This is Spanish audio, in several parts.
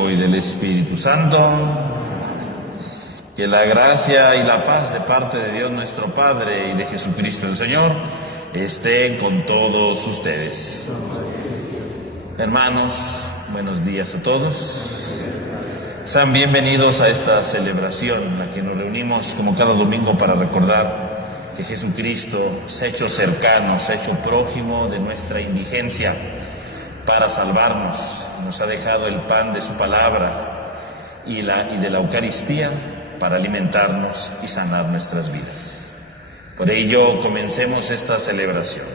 Hijo y del Espíritu Santo. Que la gracia y la paz de parte de Dios nuestro Padre y de Jesucristo el Señor estén con todos ustedes. Hermanos, buenos días a todos. Sean bienvenidos a esta celebración en la que nos reunimos como cada domingo para recordar que Jesucristo se ha hecho cercano, se ha hecho prójimo de nuestra indigencia para salvarnos. Nos ha dejado el pan de su palabra y de la Eucaristía para alimentarnos y sanar nuestras vidas. Por ello, comencemos esta celebración,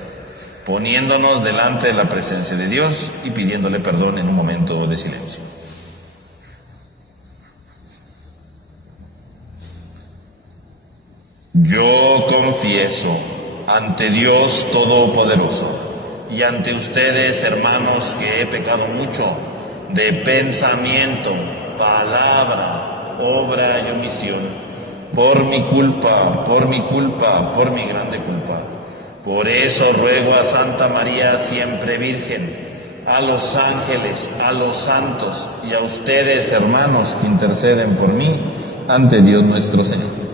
poniéndonos delante de la presencia de Dios y pidiéndole perdón en un momento de silencio. Yo confieso ante Dios Todopoderoso y ante ustedes, hermanos, que he pecado mucho de pensamiento, palabra, obra y omisión, por mi culpa, por mi grande culpa. Por eso ruego a Santa María, siempre Virgen, a los ángeles, a los santos y a ustedes, hermanos, que interceden por mí ante Dios nuestro Señor.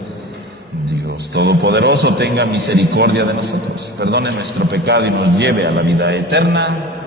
Dios Todopoderoso tenga misericordia de nosotros, perdone nuestro pecado y nos lleve a la vida eterna.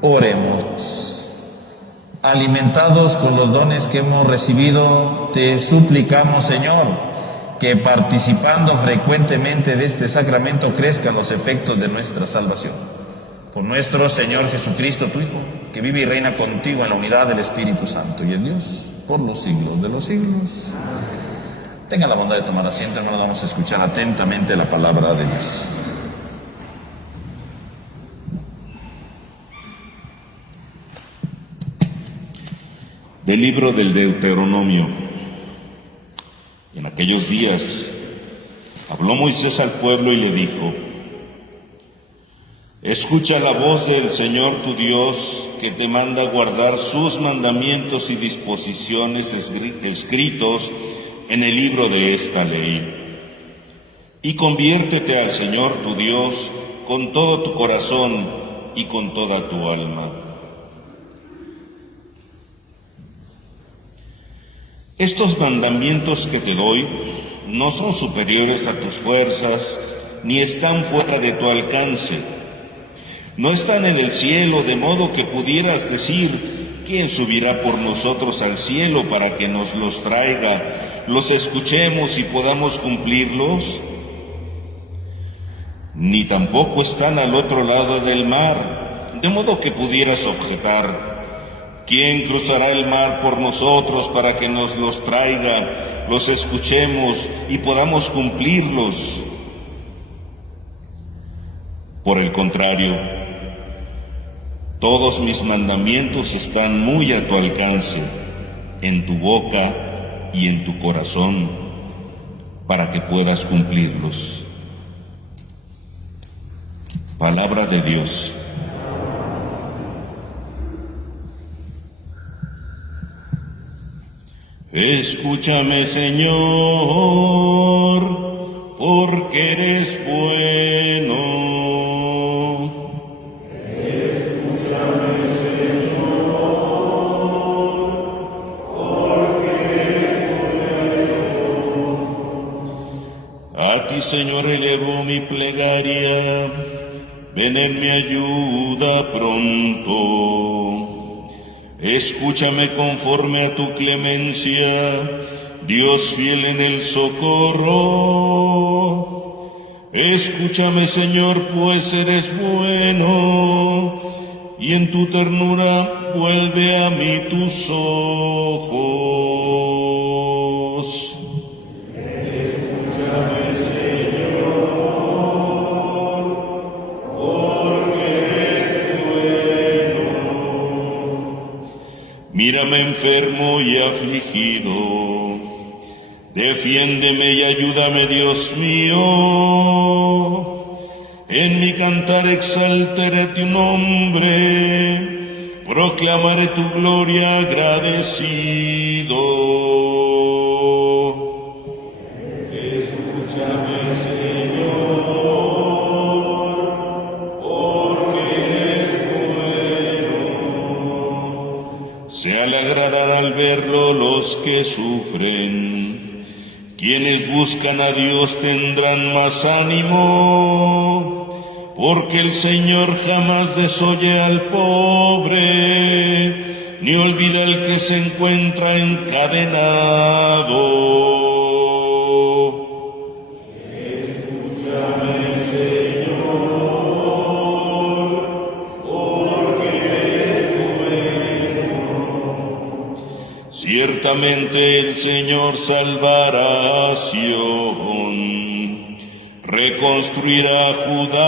Oremos. Alimentados con los dones que hemos recibido, te suplicamos, Señor, que participando frecuentemente de este sacramento crezcan los efectos de nuestra salvación. Por nuestro Señor Jesucristo, tu Hijo, que vive y reina contigo en la unidad del Espíritu Santo y en Dios, por los siglos de los siglos. Tenga la bondad de tomar asiento, hermanos, vamos a escuchar atentamente la palabra de Dios. Del libro del Deuteronomio. En aquellos días habló Moisés al pueblo y le dijo: Escucha la voz del Señor tu Dios, que te manda guardar sus mandamientos y disposiciones escritos en el libro de esta ley. Y conviértete al Señor tu Dios con todo tu corazón y con toda tu alma. Estos mandamientos que te doy no son superiores a tus fuerzas, ni están fuera de tu alcance. No están en el cielo, de modo que pudieras decir: ¿quién subirá por nosotros al cielo para que nos los traiga, los escuchemos y podamos cumplirlos? Ni tampoco están al otro lado del mar, de modo que pudieras objetar: ¿quién cruzará el mar por nosotros para que nos los traiga, los escuchemos y podamos cumplirlos? Por el contrario, todos mis mandamientos están muy a tu alcance, en tu boca y en tu corazón, para que puedas cumplirlos. Palabra de Dios. Escúchame, Señor, porque eres bueno. Escúchame, Señor, porque eres bueno. A ti, Señor, elevo mi plegaria. Ven en mi ayuda pronto. Escúchame conforme a tu clemencia, Dios fiel en el socorro. Escúchame, Señor, pues eres bueno, y en tu ternura vuelve a mí tus ojos. Escúchame, Señor, porque eres bueno. Mírame enfermo y afligido, defiéndeme y ayúdame, Dios mío. En mi cantar exaltaré tu nombre, proclamaré tu gloria agradecido. Escúchame, Señor, porque eres bueno. Se alegrarán al verlo los que sufren. Quienes buscan a Dios tendrán más ánimo, porque el Señor jamás desoye al pobre, ni olvida al que se encuentra encadenado. Escúchame, Señor, porque eres bueno. Ciertamente el Señor salvará a Sión, reconstruirá Judá,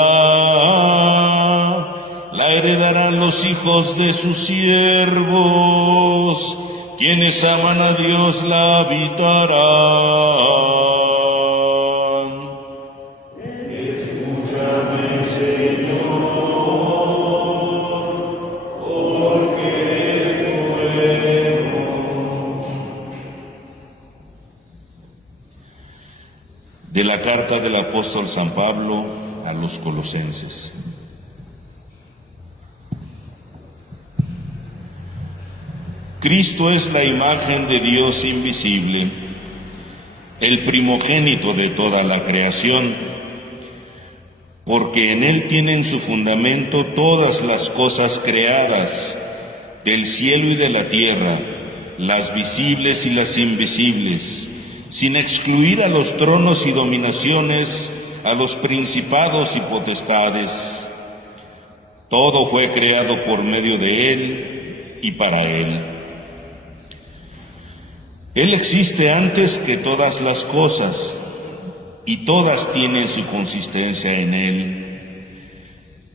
la heredarán los hijos de sus siervos, quienes aman a Dios la habitarán. Escúchame, Señor, porque eres bueno. De la carta del apóstol San Pablo a los Colosenses. Cristo es la imagen de Dios invisible, el primogénito de toda la creación, porque en Él tienen su fundamento todas las cosas creadas, del cielo y de la tierra, las visibles y las invisibles, sin excluir a los tronos y dominaciones, a los principados y potestades. Todo fue creado por medio de Él y para Él. Él existe antes que todas las cosas, y todas tienen su consistencia en Él.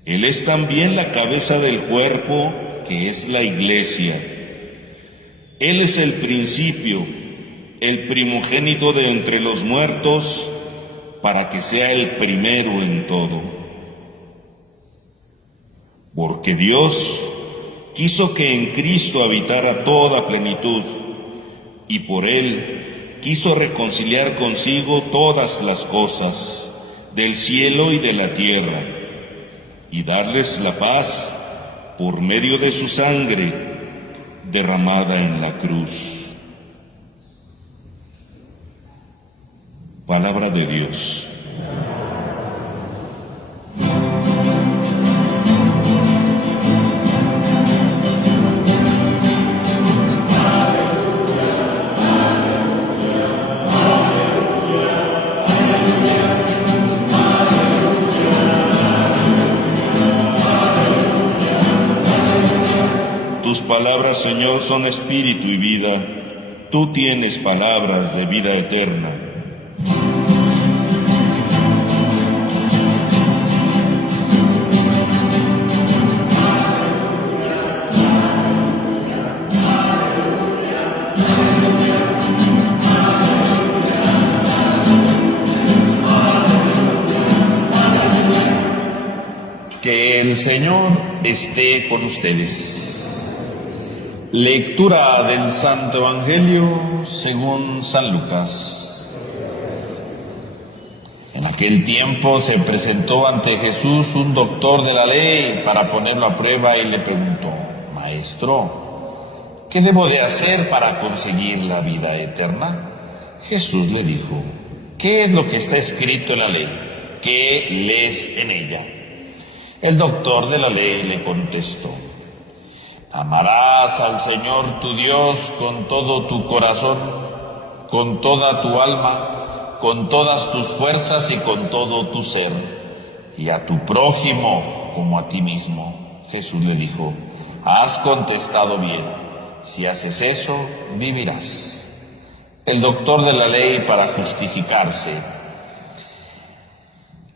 Él es también la cabeza del cuerpo, que es la Iglesia. Él es el principio, el primogénito de entre los muertos, para que sea el primero en todo. Porque Dios quiso que en Cristo habitara toda plenitud, y por Él quiso reconciliar consigo todas las cosas, del cielo y de la tierra, y darles la paz por medio de su sangre derramada en la cruz. Palabra de Dios. Tus palabras, Señor, son espíritu y vida. Tú tienes palabras de vida eterna. Que el Señor esté con ustedes. Lectura del Santo Evangelio según San Lucas. En aquel tiempo se presentó ante Jesús un doctor de la ley para ponerlo a prueba y le preguntó: Maestro, ¿qué debo de hacer para conseguir la vida eterna? Jesús le dijo: ¿qué es lo que está escrito en la ley? ¿Qué lees en ella? El doctor de la ley le contestó: amarás al Señor tu Dios con todo tu corazón, con toda tu alma, con todas tus fuerzas y con todo tu ser, y a tu prójimo como a ti mismo. Jesús le dijo: has contestado bien, si haces eso, vivirás. El doctor de la ley, para justificarse,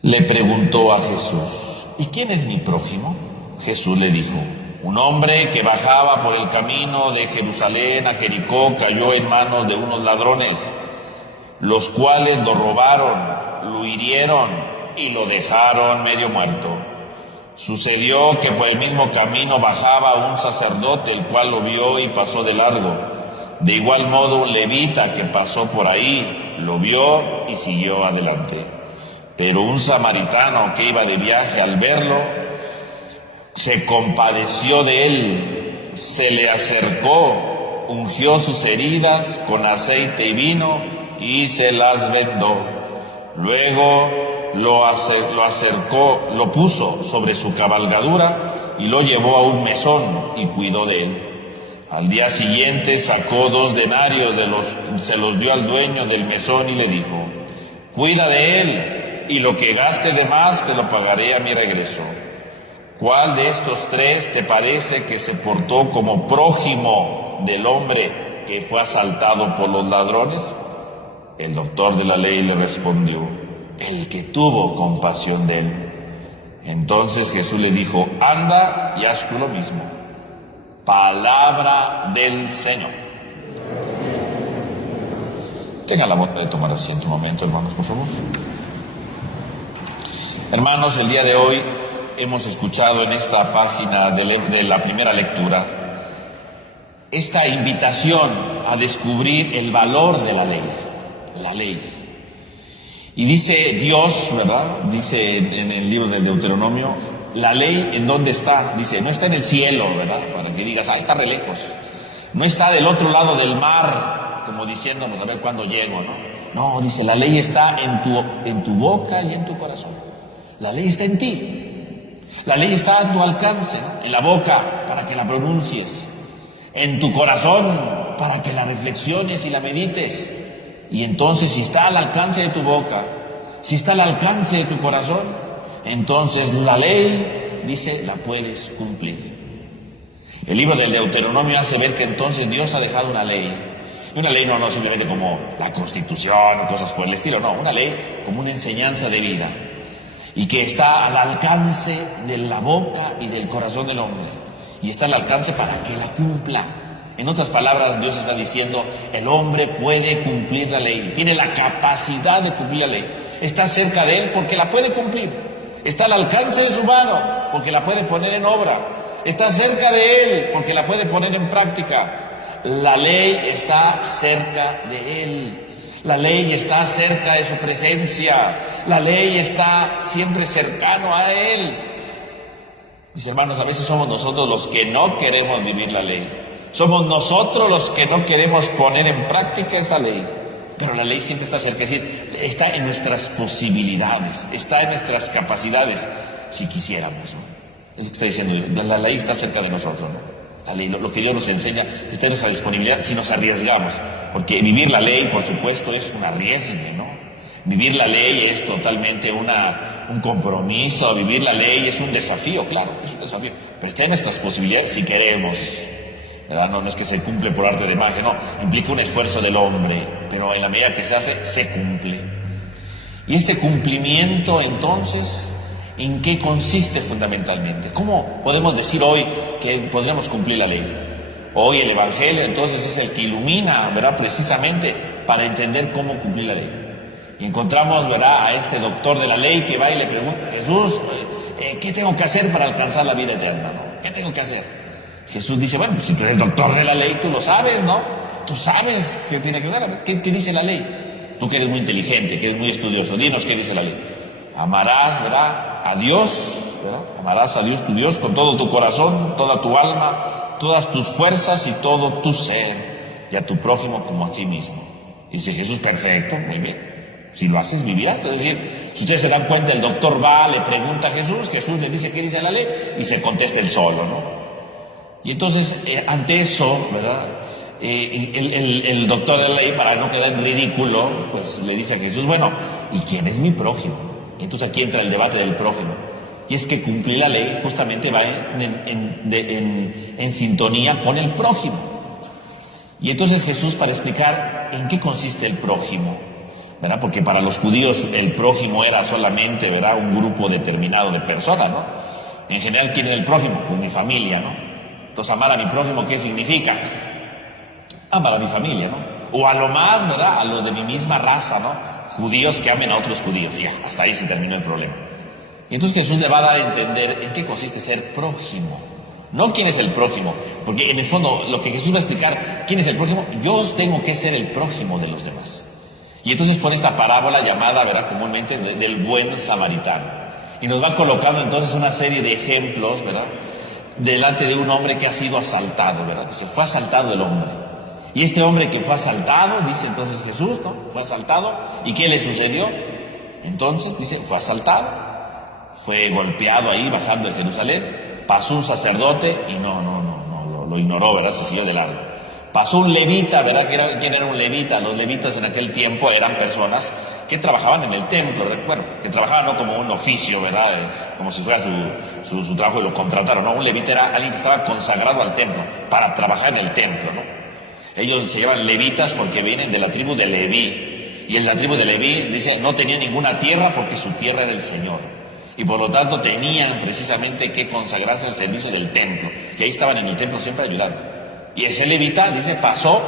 le preguntó a Jesús: ¿y quién es mi prójimo? Jesús le dijo: un hombre que bajaba por el camino de Jerusalén a Jericó cayó en manos de unos ladrones, los cuales lo robaron, lo hirieron y lo dejaron medio muerto. Sucedió que por el mismo camino bajaba un sacerdote, el cual lo vio y pasó de largo. De igual modo un levita que pasó por ahí lo vio y siguió adelante. Pero un samaritano que iba de viaje, al verlo, se compadeció de él, se le acercó, ungió sus heridas con aceite y vino y se las vendó. Luego lo acercó, lo puso sobre su cabalgadura y lo llevó a un mesón y cuidó de él. Al día siguiente sacó 2 denarios, se los dio al dueño del mesón y le dijo: cuida de él, y lo que gaste de más te lo pagaré a mi regreso. ¿Cuál de estos 3 te parece que se portó como prójimo del hombre que fue asaltado por los ladrones? El doctor de la ley le respondió: el que tuvo compasión de él. Entonces Jesús le dijo: anda y haz tú lo mismo. Palabra del Señor. Tenga la bondad de tomar asiento un momento, hermanos, por favor. Hermanos, el día de hoy hemos escuchado en esta página de la primera lectura esta invitación a descubrir el valor de la ley. Y dice Dios, ¿verdad? Dice en el libro del Deuteronomio, la ley, ¿en dónde está? Dice, no está en el cielo, ¿verdad? Para que digas, está re lejos. No está del otro lado del mar, como diciéndonos, a ver cuándo llego, ¿no? No, dice, la ley está en tu boca y en tu corazón. La ley está en ti. La ley está a tu alcance, en la boca, para que la pronuncies, en tu corazón, para que la reflexiones y la medites. Y entonces, si está al alcance de tu boca, si está al alcance de tu corazón, entonces la ley, dice, la puedes cumplir. El libro del Deuteronomio hace ver que entonces Dios ha dejado una ley. Y una ley no simplemente como la Constitución, cosas por el estilo, no, una ley como una enseñanza de vida. Y que está al alcance de la boca y del corazón del hombre. Y está al alcance para que la cumpla. En otras palabras, Dios está diciendo, el hombre puede cumplir la ley. Tiene la capacidad de cumplir la ley. Está cerca de él porque la puede cumplir. Está al alcance de su mano porque la puede poner en obra. Está cerca de él porque la puede poner en práctica. La ley está cerca de él. La ley está cerca de su presencia. La ley está siempre cercano a él. Mis hermanos, a veces somos nosotros los que no queremos vivir la ley. Somos nosotros los que no queremos poner en práctica esa ley. Pero la ley siempre está cerca, es decir, está en nuestras posibilidades, está en nuestras capacidades, si quisiéramos, ¿no? Es lo que está diciendo, la ley está cerca de nosotros, ¿no? La ley, lo que Dios nos enseña, está en nuestra disponibilidad si nos arriesgamos. Porque vivir la ley, por supuesto, es un arriesgue, ¿no? Vivir la ley es totalmente un compromiso, vivir la ley es un desafío, claro, es un desafío. Pero está en nuestras posibilidades si queremos, ¿verdad? No es que se cumple por arte de magia, no, implica un esfuerzo del hombre, pero en la medida que se hace, se cumple. Y este cumplimiento, entonces, ¿en qué consiste fundamentalmente? ¿Cómo podemos decir hoy que podríamos cumplir la ley? Hoy el Evangelio entonces es el que ilumina, ¿verdad? Precisamente para entender cómo cumplir la ley. Y encontramos, ¿verdad?, a este doctor de la ley que va y le pregunta a Jesús, ¿qué tengo que hacer para alcanzar la vida eterna, ¿no? ¿Qué tengo que hacer? Jesús dice, bueno, pues si tú eres el doctor de la ley, tú lo sabes, ¿no? Tú sabes qué tiene que hacer. ¿Qué dice la ley? Tú que eres muy inteligente, que eres muy estudioso, dinos qué dice la ley. Amarás, ¿verdad?, a Dios, ¿verdad? Amarás a Dios tu Dios con todo tu corazón, toda tu alma, todas tus fuerzas y todo tu ser, y a tu prójimo como a ti mismo. Y dice Jesús, perfecto, muy bien. Si lo haces, vivirás. Es decir, si ustedes se dan cuenta, el doctor va, le pregunta a Jesús le dice qué dice la ley, y se contesta él solo, ¿no? Y entonces, ante eso, ¿verdad?, el doctor de la ley, para no quedar en ridículo, pues le dice a Jesús, bueno, ¿y quién es mi prójimo? Entonces aquí entra el debate del prójimo. Y es que cumplir la ley justamente va en sintonía con el prójimo. Y entonces Jesús, para explicar en qué consiste el prójimo, ¿verdad? Porque para los judíos el prójimo era solamente, ¿verdad?, un grupo determinado de personas, ¿no? En general, ¿quién es el prójimo? Pues mi familia, ¿no? Entonces, amar a mi prójimo, ¿qué significa? Amar a mi familia, ¿no? O a lo más, ¿verdad?, a los de mi misma raza, ¿no? Judíos que amen a otros judíos. Ya, hasta ahí se terminó el problema. Y entonces Jesús le va a dar a entender en qué consiste ser prójimo. No quién es el prójimo, porque en el fondo lo que Jesús va a explicar, quién es el prójimo, yo tengo que ser el prójimo de los demás. Y entonces pone esta parábola llamada, ¿verdad?, comúnmente del buen samaritano. Y nos va colocando entonces una serie de ejemplos, ¿verdad?, delante de un hombre que ha sido asaltado, ¿verdad? Dice, fue asaltado el hombre. Y este hombre que fue asaltado, dice entonces Jesús, ¿no? Fue asaltado. ¿Y qué le sucedió? Entonces, dice, fue asaltado, fue golpeado ahí bajando de Jerusalén, pasó un sacerdote y lo ignoró, ¿verdad? Se siguió de largo. Pasó un levita, ¿verdad? ¿Quién era un levita? Los levitas en aquel tiempo eran personas que trabajaban en el templo, bueno, que trabajaban no como un oficio, ¿verdad? Como si fuera su trabajo y lo contrataron, ¿no? Un levita era alguien que estaba consagrado al templo, para trabajar en el templo, ¿no? Ellos se llaman levitas porque vienen de la tribu de Leví. Y en la tribu de Leví, dice, no tenía ninguna tierra porque su tierra era el Señor. Y por lo tanto tenían precisamente que consagrarse al servicio del templo. Que ahí estaban en el templo siempre ayudando. Y ese levita, dice, pasó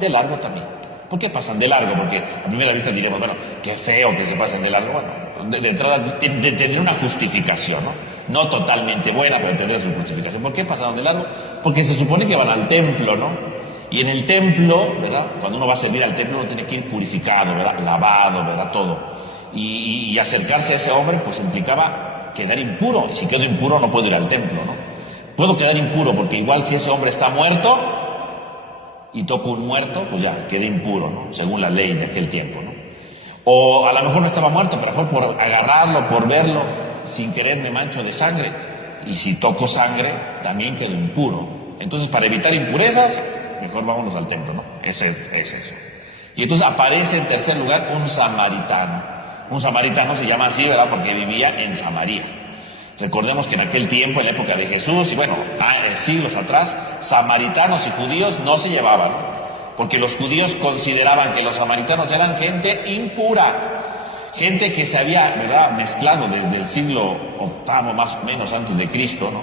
de largo también. ¿Por qué pasan de largo? Porque a primera vista diremos, bueno, qué feo que se pasen de largo. Bueno, de entrada tendría una justificación, ¿no? No totalmente buena, pero tendría su justificación. ¿Por qué pasaron de largo? Porque se supone que van al templo, ¿no? Y en el templo, ¿verdad?, cuando uno va a servir al templo, uno tiene que ir purificado, ¿verdad?, lavado, ¿verdad?, todo. Y acercarse a ese hombre, pues implicaba quedar impuro. Y si quedo impuro, no puedo ir al templo, ¿no? Puedo quedar impuro, porque igual si ese hombre está muerto y toco un muerto, pues ya quedé impuro, ¿no?, según la ley de aquel tiempo, ¿no? O a lo mejor no estaba muerto, pero a lo mejor por agarrarlo, por verlo, sin querer me mancho de sangre. Y si toco sangre, también quedo impuro. Entonces, para evitar impurezas, mejor vámonos al templo, ¿no? Es eso. Y entonces aparece en tercer lugar un samaritano. Un samaritano se llama así, ¿verdad?, porque vivía en Samaria. Recordemos que en aquel tiempo, en la época de Jesús, y bueno, siglos atrás, samaritanos y judíos no se llevaban, porque los judíos consideraban que los samaritanos eran gente impura, gente que se había, ¿verdad?, mezclado desde el siglo VIII, más o menos antes de Cristo, ¿no?,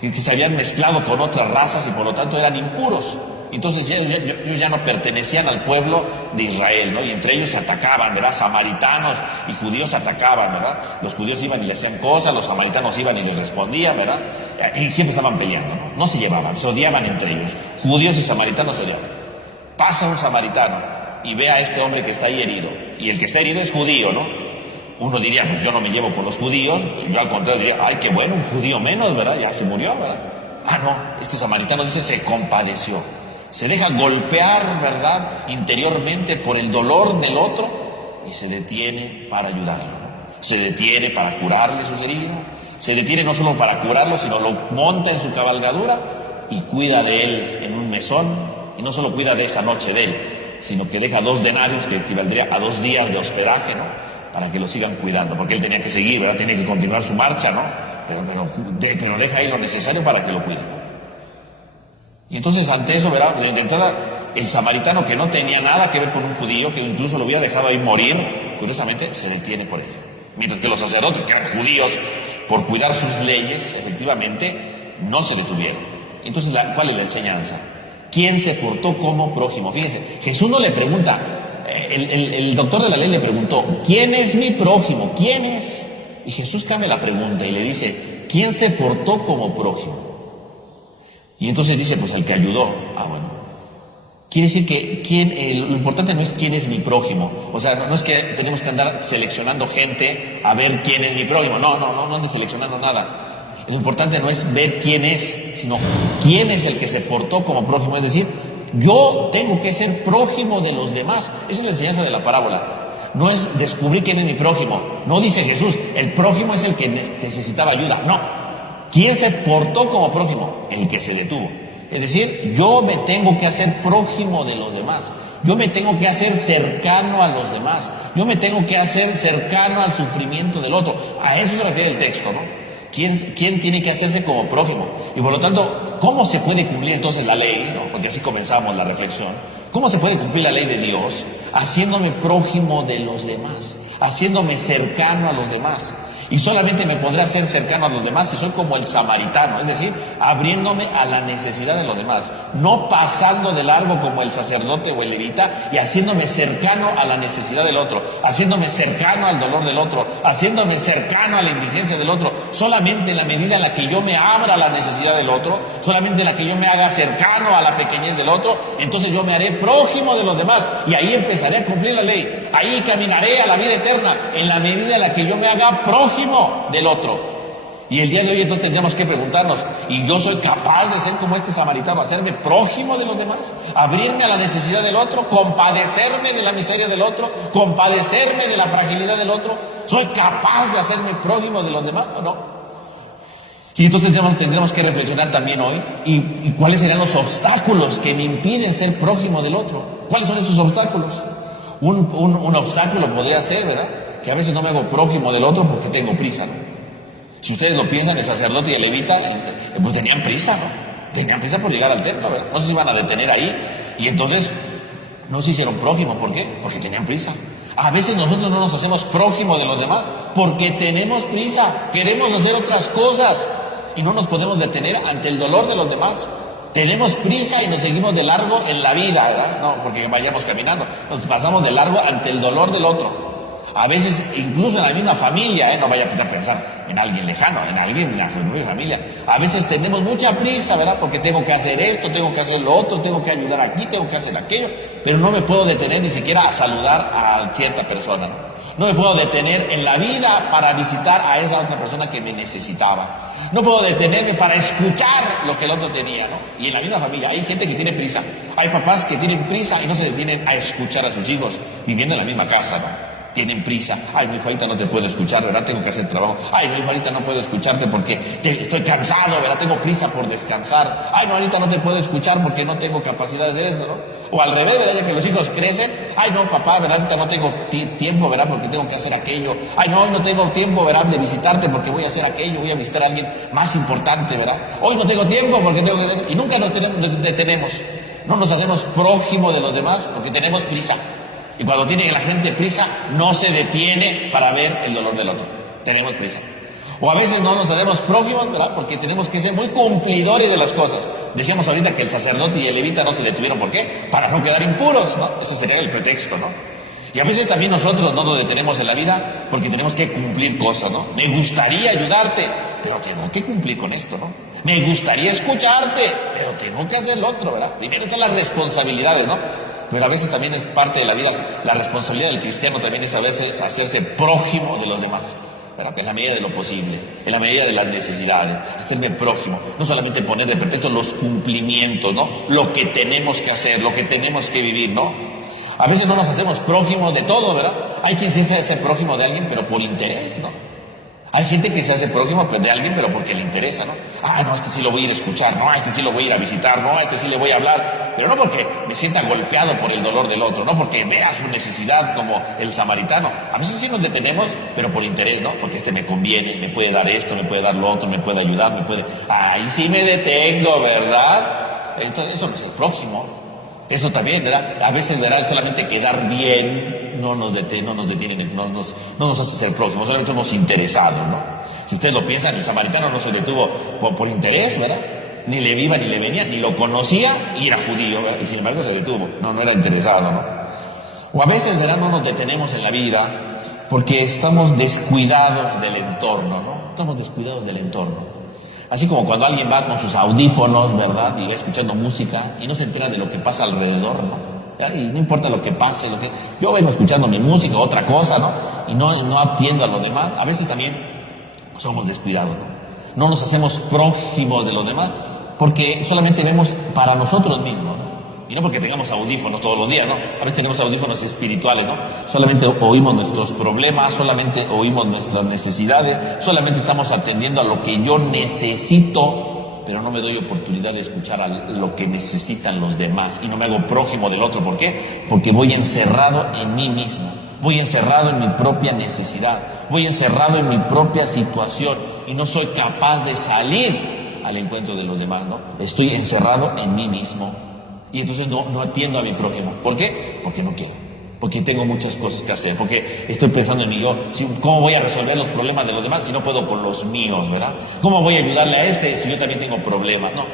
que se habían mezclado con otras razas y por lo tanto eran impuros. Entonces ellos ya no pertenecían al pueblo de Israel, ¿no? Y entre ellos se atacaban, ¿verdad? Samaritanos y judíos se atacaban, ¿verdad? Los judíos iban y le hacían cosas, los samaritanos iban y les respondían, ¿verdad? Y siempre estaban peleando, ¿no? No se llevaban, se odiaban entre ellos. Judíos y samaritanos se odiaban. Pasa un samaritano y ve a este hombre que está ahí herido. Y el que está herido es judío, ¿no? Uno diría, pues yo no me llevo con los judíos. Yo al contrario diría, ay, qué bueno, un judío menos, ¿verdad? Ya se murió, ¿verdad? Ah, no, este samaritano dice, se compadeció. Se deja golpear, ¿verdad?, interiormente por el dolor del otro y se detiene para ayudarlo, ¿no? Se detiene para curarle sus heridas, se detiene no solo para curarlo, sino lo monta en su cabalgadura y cuida de él en un mesón, y no solo cuida de esa noche de él, sino que deja 2 denarios, que equivaldría a 2 días de hospedaje, ¿no?, para que lo sigan cuidando, porque él tenía que seguir, ¿verdad?, tiene que continuar su marcha, ¿no?, pero deja ahí lo necesario para que lo cuide. Y entonces ante eso, ¿verdad?, de entrada, el samaritano, que no tenía nada que ver con un judío, que incluso lo había dejado ahí morir, curiosamente se detiene por ello. Mientras que los sacerdotes, que eran judíos, por cuidar sus leyes, efectivamente, no se detuvieron. Entonces, ¿cuál es la enseñanza? ¿Quién se portó como prójimo? Fíjense, Jesús no le pregunta, el doctor de la ley le preguntó, ¿quién es mi prójimo? ¿Quién es? Y Jesús cambia la pregunta y le dice, ¿quién se portó como prójimo? Y entonces dice, pues el que ayudó. Bueno. Quiere decir que lo importante no es quién es mi prójimo. O sea, no es que tenemos que andar seleccionando gente a ver quién es mi prójimo. No ando seleccionando nada. Lo importante no es ver quién es, sino quién es el que se portó como prójimo. Es decir, yo tengo que ser prójimo de los demás. Esa es la enseñanza de la parábola. No es descubrir quién es mi prójimo. No dice Jesús, el prójimo es el que necesitaba ayuda. No. ¿Quién se portó como prójimo? El que se detuvo. Es decir, yo me tengo que hacer prójimo de los demás. Yo me tengo que hacer cercano a los demás. Yo me tengo que hacer cercano al sufrimiento del otro. A eso se refiere el texto, ¿no? ¿Quién tiene que hacerse como prójimo? Y por lo tanto, ¿cómo se puede cumplir entonces la ley, ¿no? Porque así comenzamos la reflexión. ¿Cómo se puede cumplir la ley de Dios? Haciéndome prójimo de los demás, haciéndome cercano a los demás. Y solamente me podré hacer cercano a los demás si soy como el samaritano, es decir, abriéndome a la necesidad de los demás, no pasando de largo como el sacerdote o el levita y haciéndome cercano a la necesidad del otro, haciéndome cercano al dolor del otro, haciéndome cercano a la indigencia del otro. Solamente en la medida en la que yo me abra a la necesidad del otro, solamente en la que yo me haga cercano a la pequeñez del otro, entonces yo me haré prójimo de los demás y ahí empezaré a cumplir la ley, ahí caminaré a la vida eterna, en la medida en la que yo me haga prójimo del otro. Y el día de hoy entonces tendríamos que preguntarnos, ¿y yo soy capaz de ser como este samaritano, hacerme prójimo de los demás, abrirme a la necesidad del otro, compadecerme de la miseria del otro, compadecerme de la fragilidad del otro? ¿Soy capaz de hacerme prójimo de los demás o no? Y entonces tendríamos que reflexionar también hoy y cuáles serían los obstáculos que me impiden ser prójimo del otro. ¿Cuáles son esos obstáculos? Un obstáculo podría ser, ¿verdad?, que a veces no me hago prójimo del otro porque tengo prisa, ¿no? Si ustedes lo piensan, el sacerdote y el levita, pues tenían prisa, ¿no? Tenían prisa por llegar al templo, ¿verdad? No se iban a detener ahí y entonces no se hicieron prójimos. ¿Por qué? Porque tenían prisa. A veces nosotros no nos hacemos prójimos de los demás porque tenemos prisa, queremos hacer otras cosas y no nos podemos detener ante el dolor de los demás. Tenemos prisa y nos seguimos de largo en la vida, ¿verdad? No porque vayamos caminando, nos pasamos de largo ante el dolor del otro. A veces, incluso en la misma familia, no vaya a pensar en alguien lejano, en alguien en la familia. A veces tenemos mucha prisa, ¿verdad? Porque tengo que hacer esto, tengo que hacer lo otro, tengo que ayudar aquí, tengo que hacer aquello, pero no me puedo detener ni siquiera a saludar a cierta persona, ¿no? No me puedo detener en la vida para visitar a esa otra persona que me necesitaba. No puedo detenerme para escuchar lo que el otro tenía, ¿no? Y en la misma familia hay gente que tiene prisa. Hay papás que tienen prisa y no se detienen a escuchar a sus hijos viviendo en la misma casa, ¿no? Tienen prisa. Ay, mi hijo, ahorita no te puedo escuchar, ¿verdad? Tengo que hacer trabajo. Ay, mi hijo, ahorita no puedo escucharte porque estoy cansado, ¿verdad? Tengo prisa por descansar. Ay, no, ahorita no te puedo escuchar porque no tengo capacidad de eso, ¿no? O al revés, ¿verdad? Ya que los hijos crecen. Ay, no, papá, ¿verdad? Ahorita no tengo tiempo, ¿verdad? Porque tengo que hacer aquello. Ay, no, hoy no tengo tiempo, ¿verdad? De visitarte porque voy a hacer aquello, voy a visitar a alguien más importante, ¿verdad? Hoy no tengo tiempo porque tengo que... Y nunca nos detenemos. No nos hacemos prójimo de los demás porque tenemos prisa. Y cuando tiene la gente prisa, no se detiene para ver el dolor del otro. Tenemos prisa. O a veces no nos hacemos prójimos, ¿verdad? Porque tenemos que ser muy cumplidores de las cosas. Decíamos ahorita que el sacerdote y el levita no se detuvieron. ¿Por qué? Para no quedar impuros, ¿no? Ese sería el pretexto, ¿no? Y a veces también nosotros no nos detenemos en la vida porque tenemos que cumplir cosas, ¿no? Me gustaría ayudarte, pero tengo que cumplir con esto, ¿no? Me gustaría escucharte, pero tengo que hacer lo otro, ¿verdad? Primero que las responsabilidades, ¿no? Pero a veces también es parte de la vida, la responsabilidad del cristiano también es a veces hacerse prójimo de los demás. ¿verdad? En la medida de lo posible, en la medida de las necesidades, hacerme prójimo, no solamente poner de pretexto los cumplimientos, ¿no? Lo que tenemos que hacer, lo que tenemos que vivir, ¿no? A veces no nos hacemos prójimos de todo, ¿verdad? Hay quien sí se hace prójimo de alguien, pero por interés, ¿no? Hay gente que se hace prójimo de alguien, pero porque le interesa, ¿no? Ah, no, este sí lo voy a ir a escuchar, no, a este sí lo voy a ir a visitar, no, a este sí le voy a hablar, pero no porque me sienta golpeado por el dolor del otro, no porque vea su necesidad como el samaritano. A veces sí nos detenemos, pero por interés, ¿no? Porque este me conviene, me puede dar esto, me puede dar lo otro, me puede ayudar, me puede... Ahí sí me detengo, ¿verdad? Entonces, eso no es el prójimo. Eso también, ¿verdad? A veces, ¿verdad? Solamente quedar bien no nos detiene, no nos hace ser próximos, solamente somos interesados, ¿no? Si ustedes lo piensan, el samaritano no se detuvo por interés, ¿verdad? Ni le iba ni le venía, ni lo conocía y era judío, ¿verdad? Y sin embargo se detuvo, no era interesado, ¿no? O a veces, ¿verdad? No nos detenemos en la vida porque estamos descuidados del entorno, ¿no? Estamos descuidados del entorno. Así como cuando alguien va con sus audífonos, ¿verdad? Y va escuchando música y no se entera de lo que pasa alrededor, ¿no? Y no importa lo que pase, yo vengo escuchando mi música, otra cosa, ¿no? Y no atiendo a los demás. A veces también somos descuidados, ¿no? No nos hacemos prójimos de los demás porque solamente vemos para nosotros mismos, ¿no? Y no porque tengamos audífonos todos los días, ¿no? A veces tenemos audífonos espirituales, ¿no? Solamente oímos nuestros problemas, solamente oímos nuestras necesidades, solamente estamos atendiendo a lo que yo necesito, pero no me doy oportunidad de escuchar a lo que necesitan los demás y no me hago prójimo del otro. ¿Por qué? Porque voy encerrado en mí mismo, voy encerrado en mi propia necesidad, voy encerrado en mi propia situación y no soy capaz de salir al encuentro de los demás, ¿no? Estoy encerrado en mí mismo. Y entonces no atiendo a mi prójimo. ¿Por qué? Porque no quiero. Porque tengo muchas cosas que hacer. Porque estoy pensando en mí yo. ¿Cómo voy a resolver los problemas de los demás si no puedo con los míos, ¿verdad? ¿Cómo voy a ayudarle a este si yo también tengo problemas? No.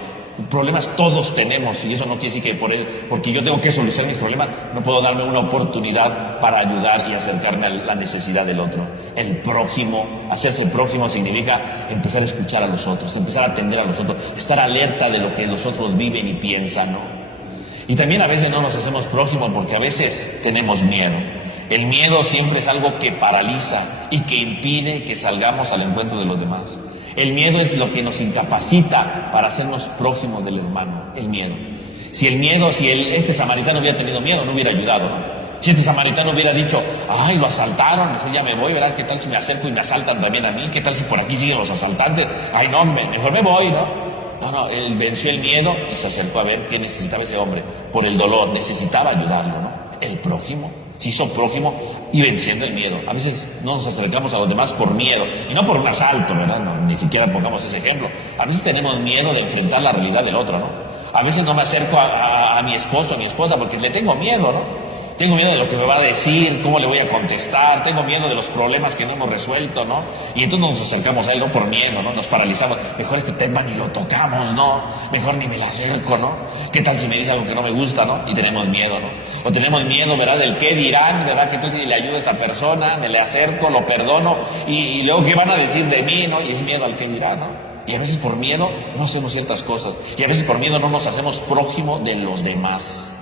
Problemas todos tenemos. Y eso no quiere decir que porque yo tengo que solucionar mis problemas, no puedo darme una oportunidad para ayudar y acercarme a la necesidad del otro. El prójimo, hacerse prójimo significa empezar a escuchar a los otros, empezar a atender a los otros, estar alerta de lo que los otros viven y piensan, ¿no? Y también a veces no nos hacemos prójimos porque a veces tenemos miedo. El miedo siempre es algo que paraliza y que impide que salgamos al encuentro de los demás. El miedo es lo que nos incapacita para hacernos prójimos del hermano, el miedo. Si este samaritano hubiera tenido miedo, no hubiera ayudado, ¿no? Si este samaritano hubiera dicho, ay, lo asaltaron, mejor ya me voy, ¿verdad? ¿Qué tal si me acerco y me asaltan también a mí? ¿Qué tal si por aquí siguen los asaltantes? Ay, no, mejor me voy, ¿no? No, él venció el miedo y se acercó a ver qué necesitaba ese hombre. Por el dolor, necesitaba ayudarlo, ¿no? El prójimo, se hizo prójimo y venciendo el miedo. A veces no nos acercamos a los demás por miedo, y no por un asalto, ¿verdad? No, ni siquiera pongamos ese ejemplo. A veces tenemos miedo de enfrentar la realidad del otro, ¿no? A veces no me acerco a mi esposo, a mi esposa, porque le tengo miedo, ¿no? Tengo miedo de lo que me va a decir, cómo le voy a contestar, tengo miedo de los problemas que no hemos resuelto, ¿no? Y entonces nos acercamos a él, no por miedo, ¿no? Nos paralizamos. Mejor este tema ni lo tocamos, ¿no? Mejor ni me lo acerco, ¿no? ¿Qué tal si me dice algo que no me gusta, ¿no? Y tenemos miedo, ¿no? O tenemos miedo, ¿verdad? Del qué dirán, ¿verdad? ¿Qué tal si le ayudo a esta persona, me le acerco, lo perdono y luego qué van a decir de mí, ¿no? Y es miedo al qué dirán, ¿no? Y a veces por miedo no hacemos ciertas cosas. Y a veces por miedo no nos hacemos prójimo de los demás.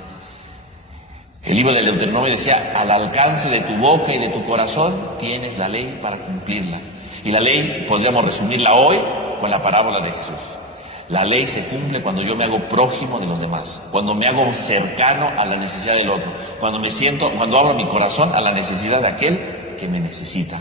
El libro del Deuteronomio decía, al alcance de tu boca y de tu corazón tienes la ley para cumplirla. Y la ley podríamos resumirla hoy con la parábola de Jesús. La ley se cumple cuando yo me hago prójimo de los demás, cuando me hago cercano a la necesidad del otro, cuando abro mi corazón a la necesidad de aquel que me necesita.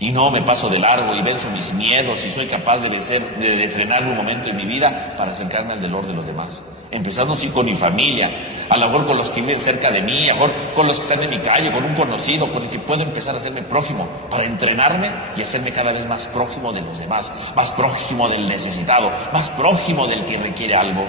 Y no me paso de largo y venzo mis miedos y soy capaz de frenar un momento en mi vida para acercarme al dolor de los demás. Empezando así con mi familia, a lo mejor con los que viven cerca de mí, a lo mejor con los que están en mi calle, con un conocido, con el que puedo empezar a hacerme prójimo, para entrenarme y hacerme cada vez más prójimo de los demás, más prójimo del necesitado, más prójimo del que requiere algo.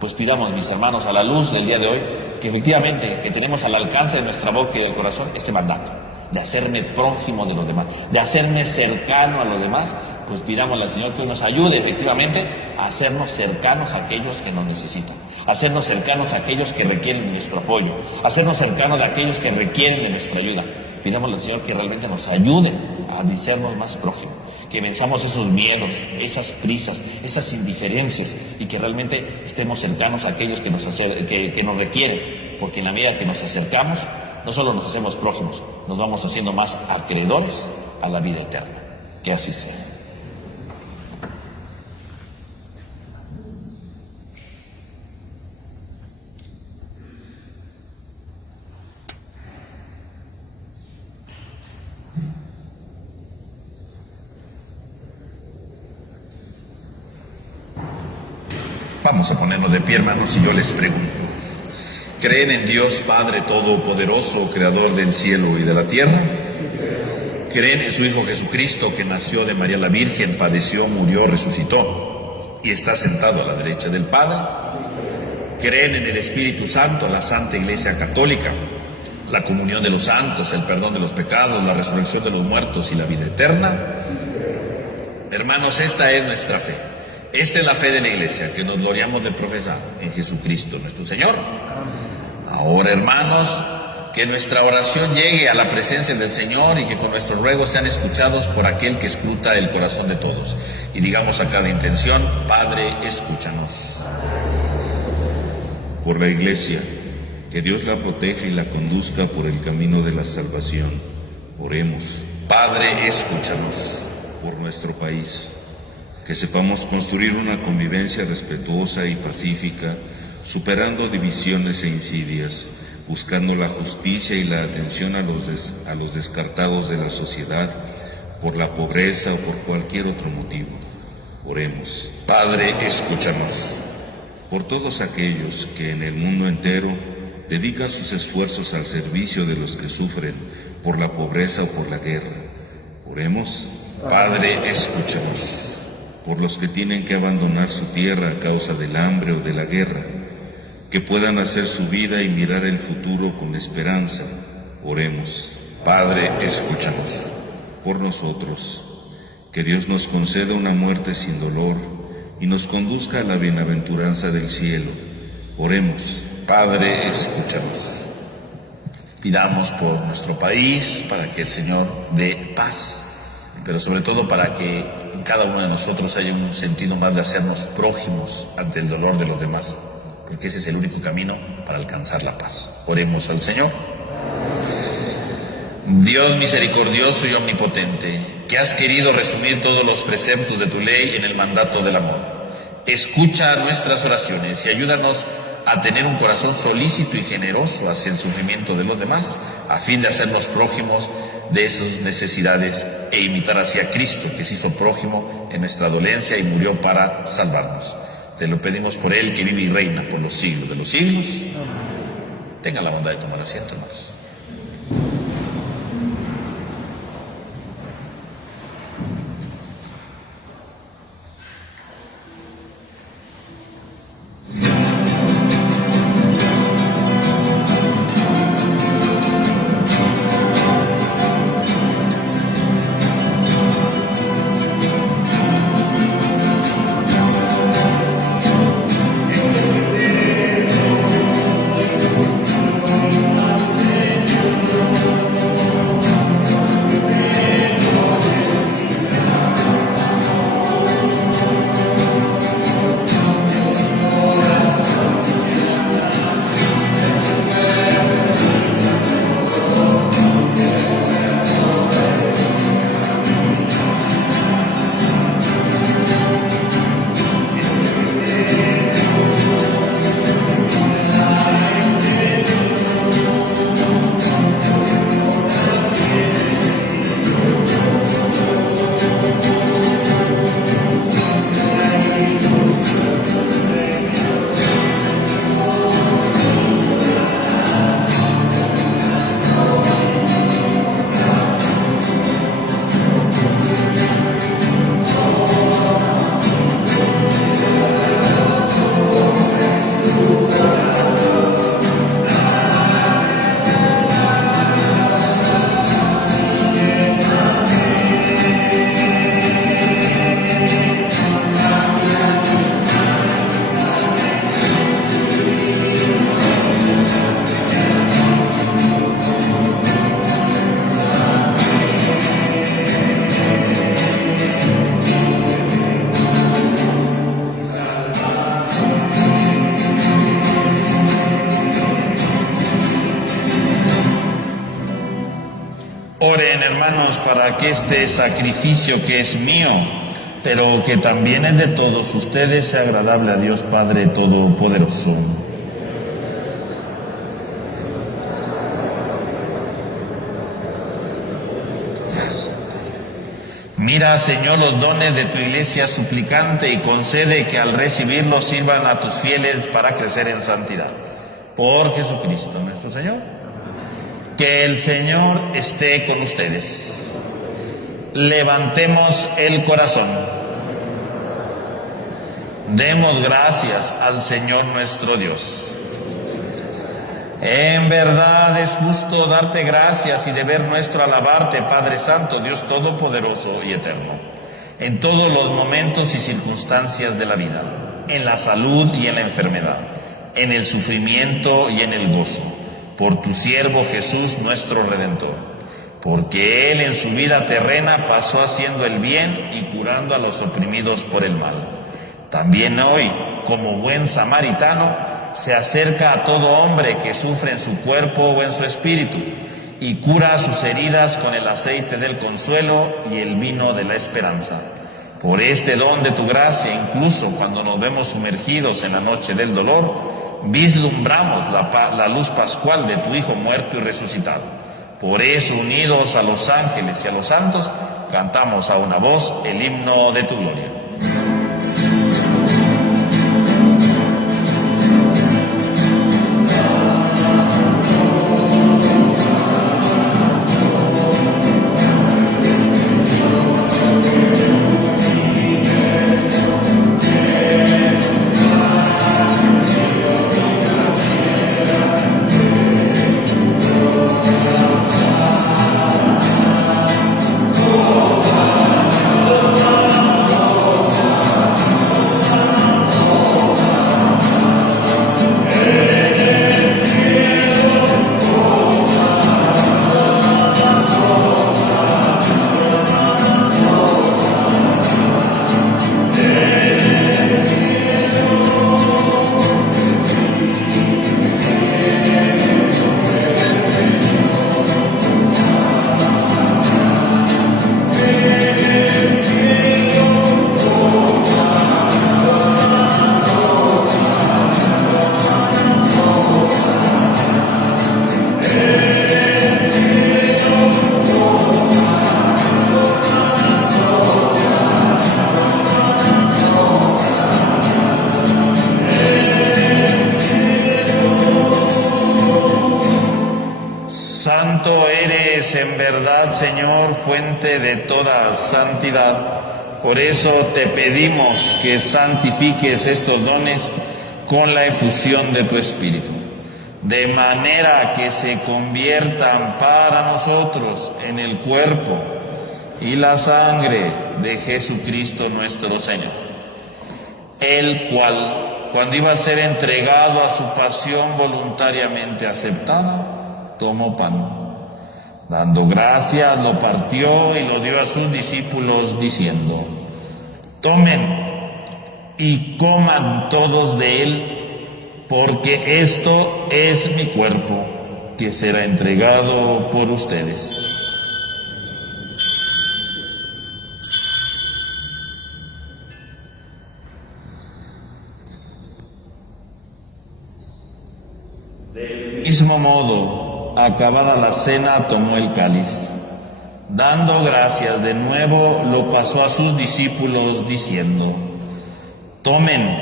Pues pidamos, mis hermanos, a la luz del día de hoy, que efectivamente que tenemos al alcance de nuestra boca y del corazón este mandato, de hacerme prójimo de los demás, de hacerme cercano a los demás. Pues pidamos al Señor que nos ayude efectivamente a hacernos cercanos a aquellos que nos necesitan, a hacernos cercanos a aquellos que requieren de nuestro apoyo, a hacernos cercanos a aquellos que requieren de nuestra ayuda. Pidamos al Señor que realmente nos ayude a hacernos más prójimos, que venzamos esos miedos, esas prisas, esas indiferencias y que realmente estemos cercanos a aquellos que nos requieren, porque en la medida que nos acercamos, no solo nos hacemos prójimos, nos vamos haciendo más acreedores a la vida eterna. Que así sea. Vamos a ponernos de pie, hermanos, y yo les pregunto. ¿Creen en Dios Padre Todopoderoso, Creador del cielo y de la tierra? ¿Creen en su Hijo Jesucristo, que nació de María la Virgen, padeció, murió, resucitó y está sentado a la derecha del Padre? ¿Creen en el Espíritu Santo, la Santa Iglesia Católica, la comunión de los santos, el perdón de los pecados, la resurrección de los muertos y la vida eterna? Hermanos, esta es nuestra fe. Esta es la fe de la Iglesia, que nos gloriamos de profesar en Jesucristo nuestro Señor. Ahora, hermanos, que nuestra oración llegue a la presencia del Señor y que con nuestros ruegos sean escuchados por aquel que escruta el corazón de todos. Y digamos a cada intención: Padre, escúchanos. Por la Iglesia, que Dios la proteja y la conduzca por el camino de la salvación. Oremos. Padre, escúchanos. Por nuestro país, que sepamos construir una convivencia respetuosa y pacífica, superando divisiones e insidias, buscando la justicia y la atención a los descartados de la sociedad por la pobreza o por cualquier otro motivo. Oremos. Padre, escúchanos. Por todos aquellos que en el mundo entero dedican sus esfuerzos al servicio de los que sufren por la pobreza o por la guerra. Oremos. Padre, escúchanos. Por los que tienen que abandonar su tierra a causa del hambre o de la guerra, que puedan hacer su vida y mirar el futuro con esperanza. Oremos. Padre, escúchanos. Por nosotros, que Dios nos conceda una muerte sin dolor y nos conduzca a la bienaventuranza del cielo. Oremos. Padre, escúchanos. Pidamos por nuestro país, para que el Señor dé paz, pero sobre todo para que en cada uno de nosotros haya un sentido más de hacernos prójimos ante el dolor de los demás, porque ese es el único camino para alcanzar la paz. Oremos al Señor. Dios misericordioso y omnipotente, que has querido resumir todos los preceptos de tu ley en el mandato del amor, escucha nuestras oraciones y ayúdanos a tener un corazón solícito y generoso hacia el sufrimiento de los demás, a fin de hacernos prójimos de sus necesidades e imitar hacia Cristo, que se hizo prójimo en nuestra dolencia y murió para salvarnos. Te lo pedimos por Él, que vive y reina por los siglos de los siglos. Tenga la bondad de tomar asiento, hermanos. manos para que este sacrificio que es mío, pero que también es de todos ustedes, sea agradable a Dios Padre Todopoderoso. Mira, Señor, los dones de tu iglesia suplicante y concede que al recibirlos sirvan a tus fieles para crecer en santidad. Por Jesucristo nuestro Señor. Que el Señor esté con ustedes. Levantemos el corazón. Demos gracias al Señor nuestro Dios. En verdad es justo darte gracias y deber nuestro alabarte, Padre Santo, Dios Todopoderoso y Eterno, en todos los momentos y circunstancias de la vida, en la salud y en la enfermedad, en el sufrimiento y en el gozo, por tu siervo Jesús nuestro Redentor, porque Él en su vida terrena pasó haciendo el bien y curando a los oprimidos por el mal. También hoy, como buen samaritano, se acerca a todo hombre que sufre en su cuerpo o en su espíritu y cura sus heridas con el aceite del consuelo y el vino de la esperanza. Por este don de tu gracia, incluso cuando nos vemos sumergidos en la noche del dolor, vislumbramos la luz pascual de tu Hijo muerto y resucitado. Por eso, unidos a los ángeles y a los santos, cantamos a una voz el himno de tu gloria. En verdad, Señor, fuente de toda santidad. Por eso te pedimos que santifiques estos dones con la efusión de tu Espíritu, de manera que se conviertan para nosotros en el cuerpo y la sangre de Jesucristo nuestro Señor, el cual, cuando iba a ser entregado a su pasión voluntariamente aceptada, tomó pan. Dando gracias, lo partió y lo dio a sus discípulos diciendo: tomen y coman todos de él, porque esto es mi cuerpo, que será entregado por ustedes. Del mismo modo, acabada la cena, tomó el cáliz. Dando gracias de nuevo, lo pasó a sus discípulos diciendo: tomen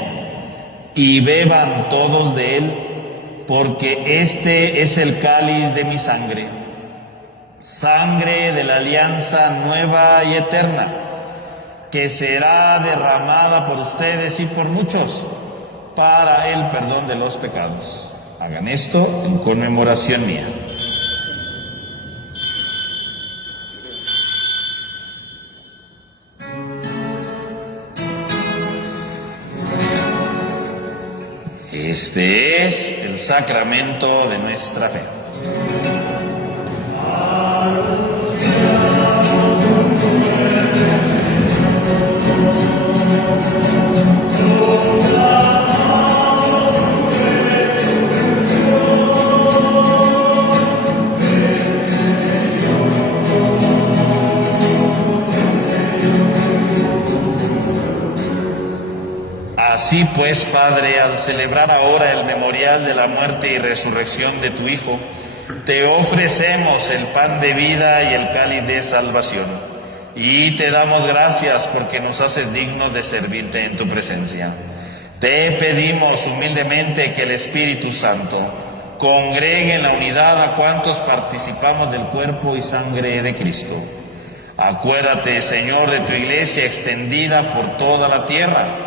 y beban todos de él, porque este es el cáliz de mi sangre, sangre de la alianza nueva y eterna, que será derramada por ustedes y por muchos para el perdón de los pecados. Hagan esto en conmemoración mía. Este es el sacramento de nuestra fe. Así pues, Padre, al celebrar ahora el memorial de la muerte y resurrección de tu Hijo, te ofrecemos el pan de vida y el cáliz de salvación, y te damos gracias porque nos haces dignos de servirte en tu presencia. Te pedimos humildemente que el Espíritu Santo congregue en la unidad a cuantos participamos del cuerpo y sangre de Cristo. Acuérdate, Señor, de tu iglesia extendida por toda la tierra,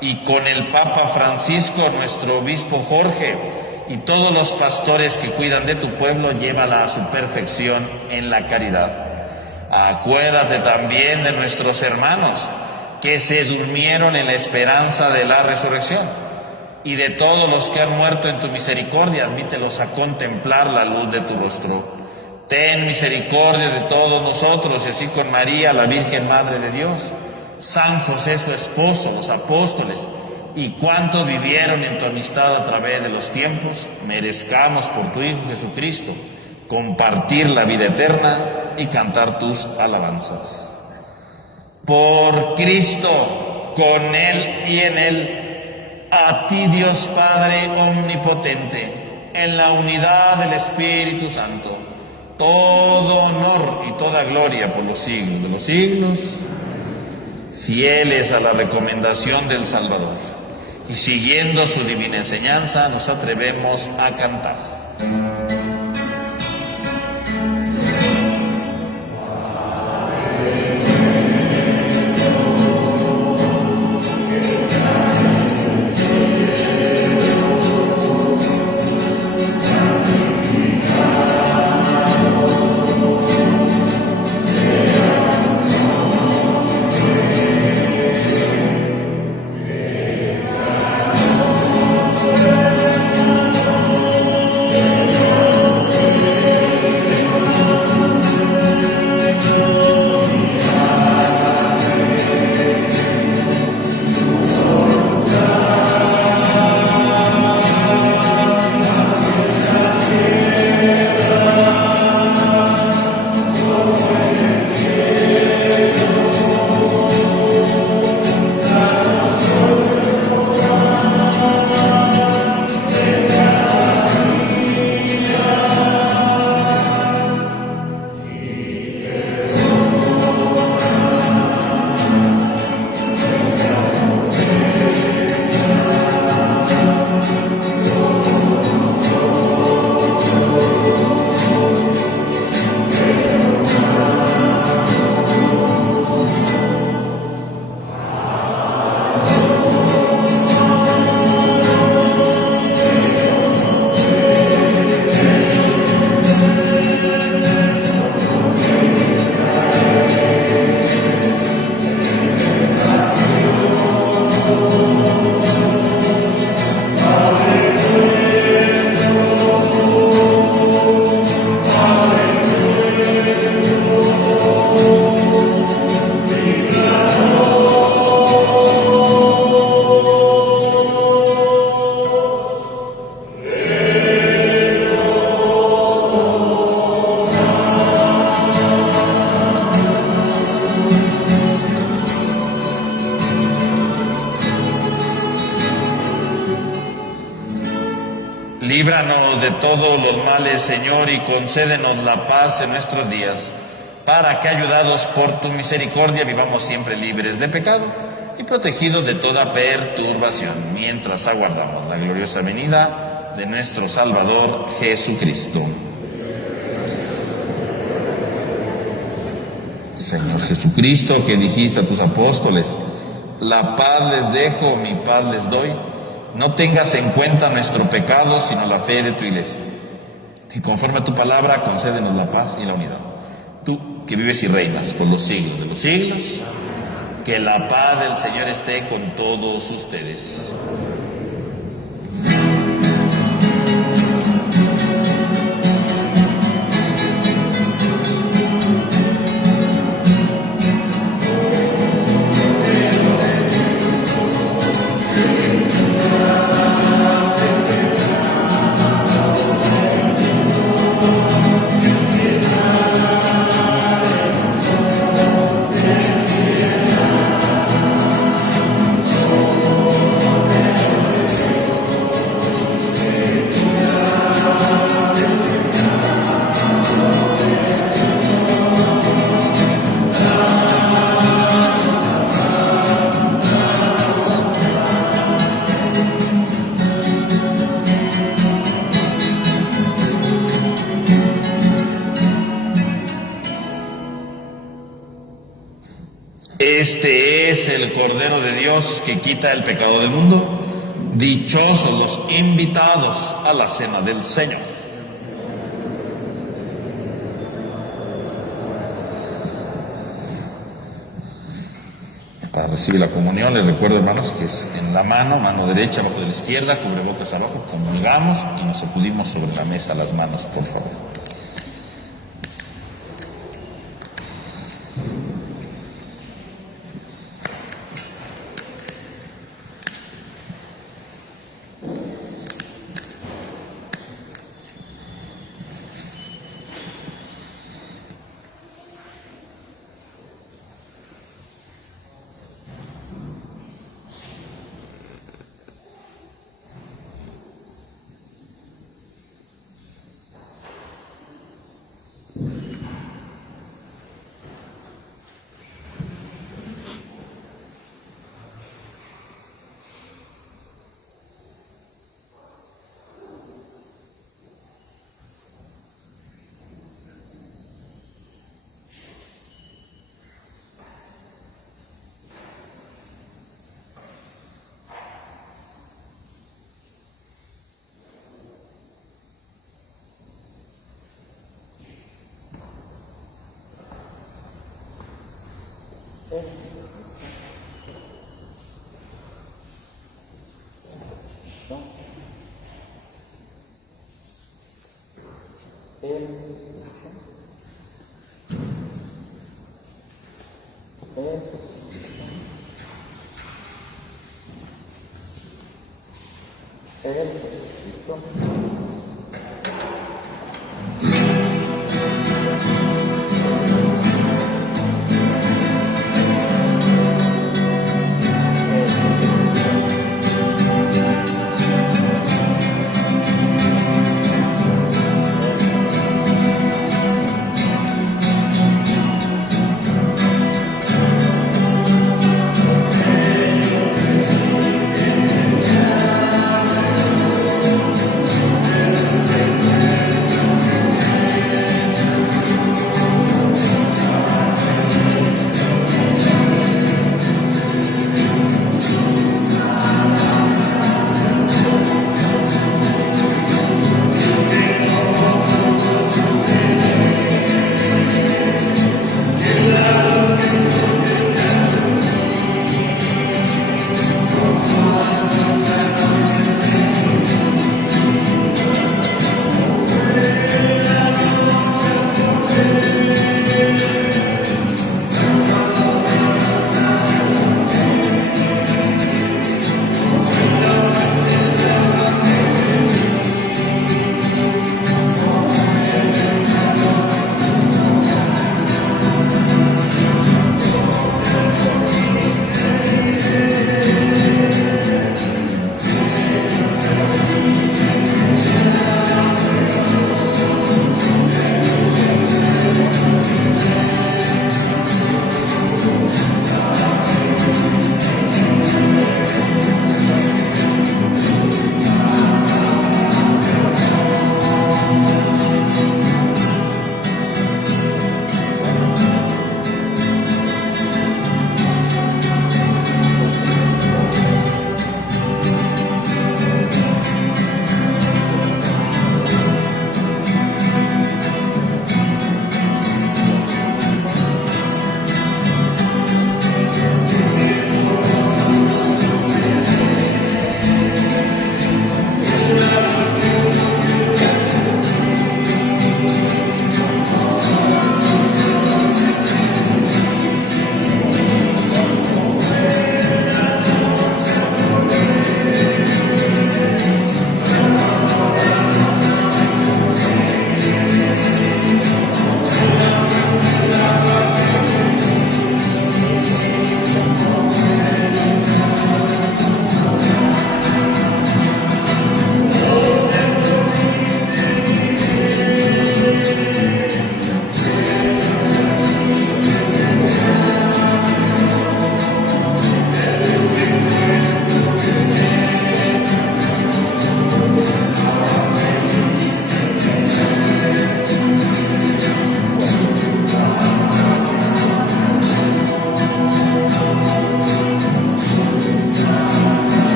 y con el Papa Francisco, nuestro obispo Jorge, y todos los pastores que cuidan de tu pueblo, llévala a su perfección en la caridad. Acuérdate también de nuestros hermanos que se durmieron en la esperanza de la resurrección, y de todos los que han muerto en tu misericordia, admítelos a contemplar la luz de tu rostro. Ten misericordia de todos nosotros, y así con María, la Virgen Madre de Dios, San José su esposo, los apóstoles, y cuantos vivieron en tu amistad a través de los tiempos, merezcamos por tu Hijo Jesucristo compartir la vida eterna y cantar tus alabanzas. Por Cristo, con Él y en Él, a ti Dios Padre omnipotente, en la unidad del Espíritu Santo, todo honor y toda gloria por los siglos de los siglos. Fieles a la recomendación del Salvador y siguiendo su divina enseñanza, nos atrevemos a cantar. Líbranos de todos los males, Señor, y concédenos la paz en nuestros días, para que, ayudados por tu misericordia, vivamos siempre libres de pecado y protegidos de toda perturbación, mientras aguardamos la gloriosa venida de nuestro Salvador Jesucristo. Señor Jesucristo, que dijiste a tus apóstoles: la paz les dejo, mi paz les doy. No tengas en cuenta nuestro pecado, sino la fe de tu iglesia. Y conforme a tu palabra, concédenos la paz y la unidad. Tú, que vives y reinas por los siglos de los siglos, que la paz del Señor esté con todos ustedes. Este es el Cordero de Dios que quita el pecado del mundo. Dichosos los invitados a la cena del Señor. Para recibir la comunión, les recuerdo, hermanos, que es en la mano derecha abajo de la izquierda, cubrebocas abajo, comulgamos y nos sacudimos sobre la mesa las manos, por favor.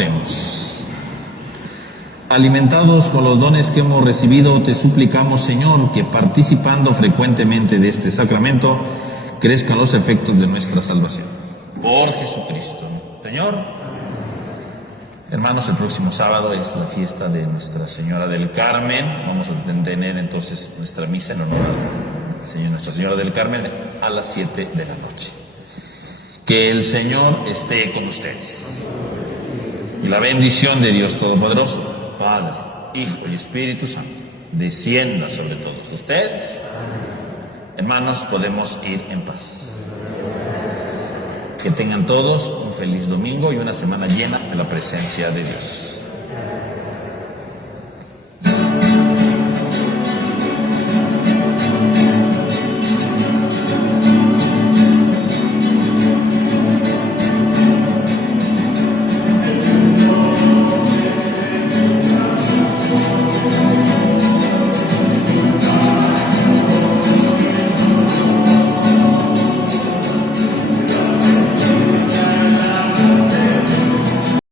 Oremos. Alimentados con los dones que hemos recibido, te suplicamos, Señor, que participando frecuentemente de este sacramento, crezcan los efectos de nuestra salvación. Por Jesucristo. Señor, hermanos, el próximo sábado es la fiesta de Nuestra Señora del Carmen. Vamos a tener entonces nuestra misa en honor a Nuestra Señora del Carmen a las 7 de la noche. Que el Señor esté con ustedes. Y la bendición de Dios Todopoderoso, Padre, Hijo y Espíritu Santo, descienda sobre todos ustedes. Hermanos, podemos ir en paz. Que tengan todos un feliz domingo y una semana llena de la presencia de Dios.